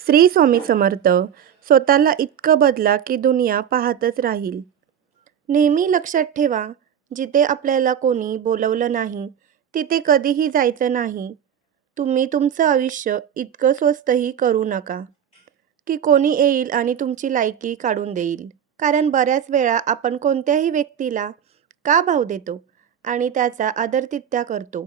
श्री स्वामी समर्थ. स्वतःला इतकं बदला की दुनिया पाहतच राहील. नेहमी लक्षात ठेवा, जिथे आपल्याला कोणी बोलवलं नाही, तिथे कधीही जायचं नाही. तुम्ही तुमचं आयुष्य इतकं स्वस्तही करू नका, की कोणी येईल आणि तुमची लायकी काढून देईल. कारण बऱ्याच वेळा आपण कोणत्याही व्यक्तीला का भाव देतो आणि त्याचा आदरातिथ्य करतो,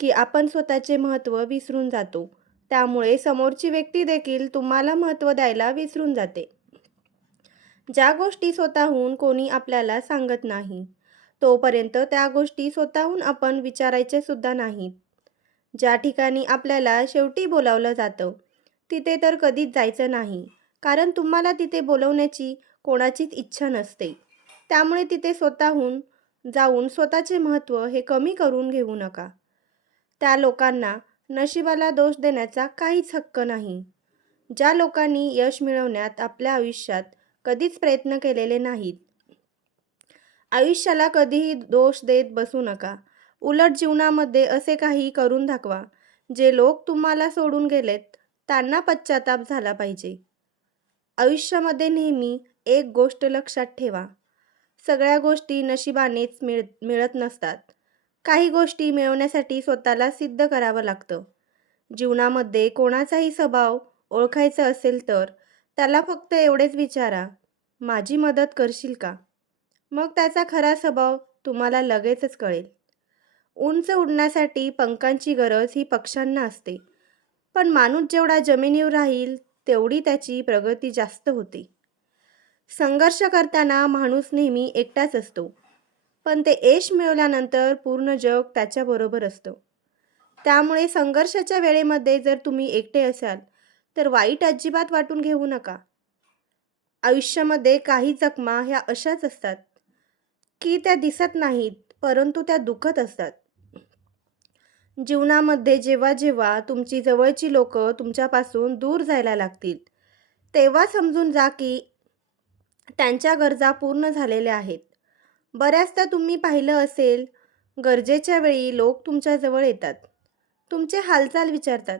की आपण स्वतःचे महत्त्व विसरून जातो. त्यामुळे समोरची व्यक्ती देखील तुम्हाला महत्त्व द्यायला विसरून जाते. ज्या गोष्टी स्वतःहून कोणी आपल्याला सांगत नाही, तोपर्यंत त्या गोष्टी स्वतःहून आपण विचारायच्या सुद्धा नाहीत. ज्या ठिकाणी आपल्याला शेवटी बोलावलं जातं, तिथे तर कधीच जायचं नाही. कारण तुम्हाला तिथे बोलवण्याची कोणाचीच इच्छा नसते. त्यामुळे तिथे स्वतःहून जाऊन स्वतःचे महत्त्व हे कमी करून घेऊ नका. त्या लोकांना नशिबाला दोष देण्याचा काहीच हक्क नाही. ज्या लोकांनी यश मिळवण्यात आपल्या आयुष्यात कधीच प्रयत्न केलेले नाहीत, आयुष्याला कधीही दोष देत बसू नका. उलट जीवनामध्ये असे काही करून दाखवा, जे लोक तुम्हाला सोडून गेलेत त्यांना पश्चाताप झाला पाहिजे. आयुष्यामध्ये नेहमी एक गोष्ट लक्षात ठेवा, सगळ्या गोष्टी नशिबानेच मिळत नसतात. काही गोष्टी मिळवण्यासाठी स्वतःला सिद्ध करावं लागतं. जीवनामध्ये कोणाचाही स्वभाव ओळखायचा असेल तर त्याला फक्त एवढेच विचारा, माझी मदत करशील का? मग त्याचा खरा स्वभाव तुम्हाला लगेचच कळेल. उंच उडण्यासाठी पंखांची गरज ही पक्ष्यांना असते, पण माणूस जेवढा जमिनीवर राहील तेवढी त्याची प्रगती जास्त होते. संघर्ष करताना माणूस नेहमी एकटाच असतो, पण ते यश मिळवल्यानंतर पूर्ण जग त्याच्याबरोबर असतं. त्यामुळे संघर्षाच्या वेळेमध्ये जर तुम्ही एकटे असाल, तर वाईट अजिबात वाटून घेऊ नका. आयुष्यामध्ये काही जखमा ह्या अशाच असतात, की त्या दिसत नाहीत, परंतु त्या दुखत असतात. जीवनामध्ये जेव्हा जेव्हा तुमची जवळची लोक तुमच्यापासून दूर जायला लागतील, तेव्हा समजून जा की त्यांच्या गरजा पूर्ण झालेल्या आहेत. बऱ्याचदा तुम्ही पाहिलं असेल, गरजेच्या वेळी लोक तुमच्याजवळ येतात, तुमचे हालचाल विचारतात,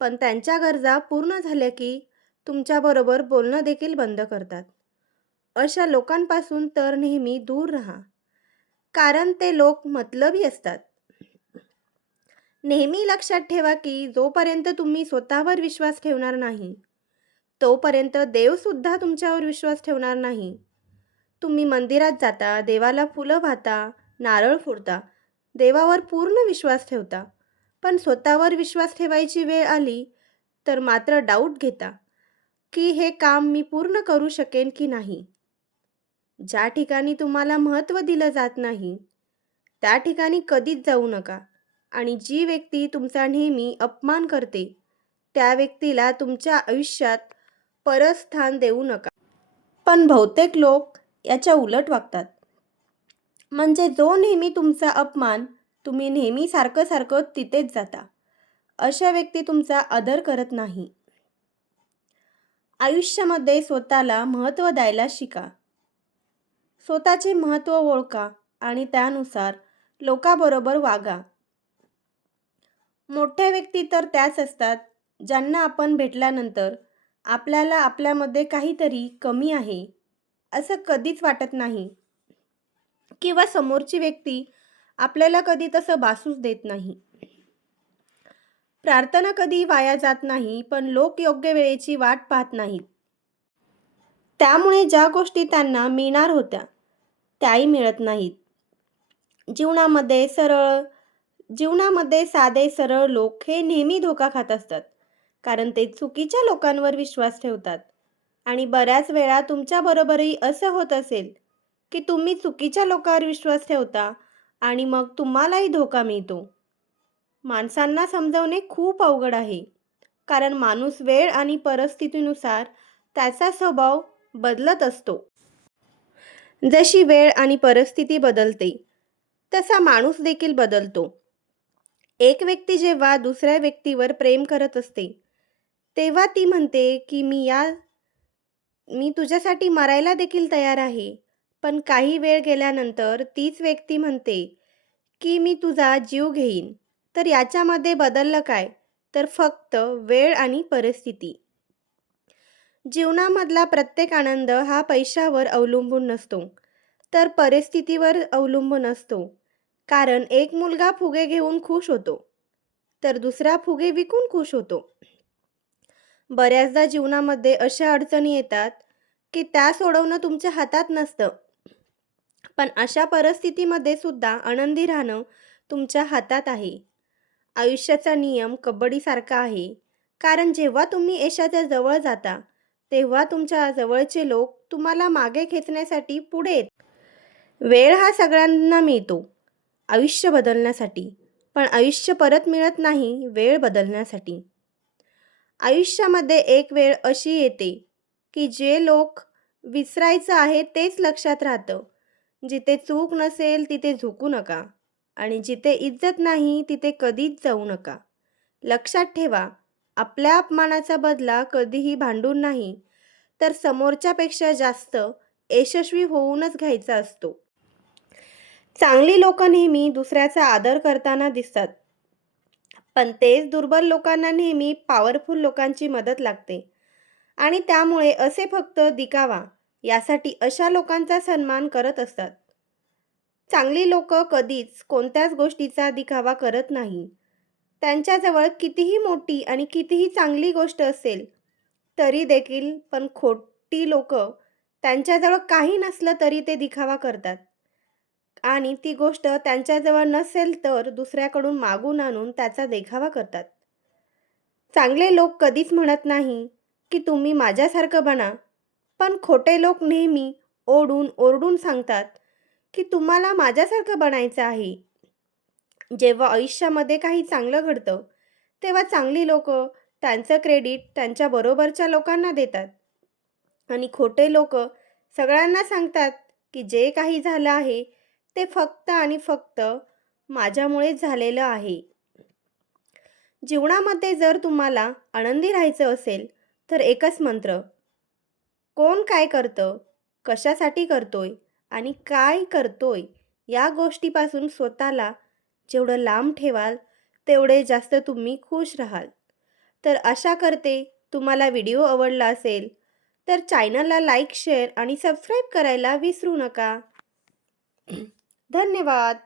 पण त्यांच्या गरजा पूर्ण झाल्या की तुमच्याबरोबर बोलणं देखील बंद करतात. अशा लोकांपासून तर नेहमी दूर राहा, कारण ते लोक मतलबी असतात. नेहमी लक्षात ठेवा की जोपर्यंत तुम्ही स्वतःवर विश्वास ठेवणार नाही, तोपर्यंत देवसुद्धा तुमच्यावर विश्वास ठेवणार नाही. तुम्ही मंदिरात जाता, देवाला फुलं वाहता, नारळ फोडता, देवावर पूर्ण विश्वास ठेवता, पण स्वतःवर विश्वास ठेवायची वेळ आली तर मात्र डाऊट घेता, की हे काम मी पूर्ण करू शकेन की नाही. ज्या ठिकाणी तुम्हाला महत्त्व दिलं जात नाही, त्या ठिकाणी कधीच जाऊ नका. आणि जी व्यक्ती तुमचा नेहमी अपमान करते, त्या व्यक्तीला तुमच्या आयुष्यात परत स्थान देऊ नका. पण बहुतेक लोक याच्या उलट वागतात. म्हणजे जो नेहमी तुमचा अपमान, तुम्ही नेहमी सारखं सारखं तिथेच जाता. अशा व्यक्ती तुमचा आदर करत नाही. आयुष्यामध्ये स्वतःला महत्त्व द्यायला शिका. स्वतःचे महत्त्व ओळखा आणि त्यानुसार लोकांबरोबर वागा. मोठ्या व्यक्ती तर त्याच असतात, ज्यांना आपण भेटल्यानंतर आपल्याला आपल्यामध्ये काहीतरी कमी आहे असं कधीच वाटत नाही, किंवा समोरची व्यक्ती आपल्याला कधी तसं भासूच देत नाही. प्रार्थना कधी वाया जात नाही, पण लोक योग्य वेळेची वाट पाहत नाहीत. त्यामुळे ज्या गोष्टी त्यांना मिळणार होत्या, त्याही मिळत नाहीत. जीवनामध्ये सरळ जीवनामध्ये साधे सरळ लोक हे नेहमी धोका खात असतात, कारण ते चुकीच्या लोकांवर विश्वास ठेवतात. आणि बऱ्याच वेळा तुमच्याबरोबरही असं होत असेल, की तुम्ही चुकीच्या लोकांवर विश्वास ठेवता आणि मग तुम्हालाही धोका मिळतो. माणसांना समजवणे खूप अवघड आहे, कारण माणूस वेळ आणि परिस्थितीनुसार त्याचा स्वभाव बदलत असतो. जशी वेळ आणि परिस्थिती बदलते, तसा माणूस देखील बदलतो. एक व्यक्ती जेव्हा दुसऱ्या व्यक्तीवर प्रेम करत असते, तेव्हा ती म्हणते की मी तुझ्यासाठी मरायला देखील तयार आहे. पण काही वेळ गेल्यानंतर तीच व्यक्ती म्हणते की मी तुझा जीव घेईन. तर याच्यामध्ये बदललं काय? तर फक्त वेळ आणि परिस्थिती. जीवनामधला प्रत्येक आनंद हा पैशावर अवलंबून नसतो, तर परिस्थितीवर अवलंबून असतो. कारण एक मुलगा फुगे घेऊन खुश होतो, तर दुसरा फुगे विकून खुश होतो. बऱ्याचदा जीवनामध्ये अशा अडचणी येतात, की त्या सोडवणं तुमच्या हातात नसतं. पण अशा परिस्थितीमध्ये सुद्धा आनंदी राहणं तुमच्या हातात आहे. आयुष्याचा नियम कबड्डीसारखा आहे. कारण जेव्हा तुम्ही यशाच्या जवळ जाता, तेव्हा तुमच्या जवळचे लोक तुम्हाला मागे खेचण्यासाठी पुढे येतात. वेळ हा सगळ्यांना मिळतो, आयुष्य बदलण्यासाठी. पण आयुष्य परत मिळत नाही, वेळ बदलण्यासाठी. आयुष्यामध्ये एक वेळ अशी येते, की जे लोक विसरायचं आहे तेच लक्षात राहतं. जिथे चूक नसेल तिथे झुकू नका आणि जिथे इज्जत नाही तिथे कधीच जाऊ नका. लक्षात ठेवा, आपल्या अपमानाचा बदला कधीही भांडून नाही, तर समोरच्यापेक्षा जास्त यशस्वी होऊनच घ्यायचा असतो. चांगली लोकं नेहमी दुसऱ्याचा आदर करताना दिसतात, पण तेच दुर्बल लोकांना नेहमी पॉवरफुल लोकांची मदत लागते. आणि त्यामुळे असे फक्त दिखावा यासाठी अशा लोकांचा सन्मान करत असतात. चांगली लोकं कधीच कोणत्याच गोष्टीचा दिखावा करत नाही. त्यांच्याजवळ कितीही मोठी आणि कितीही चांगली गोष्ट असेल, तरी देखील पण खोटी लोकं त्यांच्याजवळ काही नसलं तरी ते दिखावा करतात आणि ती गोष्ट त्यांच्याजवळ नसेल तर दुसऱ्याकडून मागून आणून त्याचा देखावा करतात. चांगले लोक कधीच म्हणत नाही, की तुम्ही माझ्यासारखं बना. पण खोटे लोक नेहमी ओरडून सांगतात, की तुम्हाला माझ्यासारखं बनायचं आहे. जेव्हा आयुष्यामध्ये काही चांगलं घडतं, तेव्हा चांगली लोकं त्यांचं क्रेडिट त्यांच्या बरोबरच्या लोकांना देतात आणि खोटे लोकं सगळ्यांना सांगतात, की जे काही झालं आहे, ते फक्त आणि फक्त माझ्यामुळेच झालेलं आहे. जीवनामध्ये जर तुम्हाला आनंदी राहायचं असेल, तर एकच मंत्र: कोण काय करतं, कशासाठी करतोय आणि काय करतोय, या गोष्टीपासून स्वतःला जेवढं लांब ठेवाल, तेवढे जास्त तुम्ही खुश राहाल. तर आशा करते तुम्हाला व्हिडिओ आवडला असेल, तर चॅनलला लाईक, शेअर आणि सबस्क्राईब करायला विसरू नका. धन्यवाद.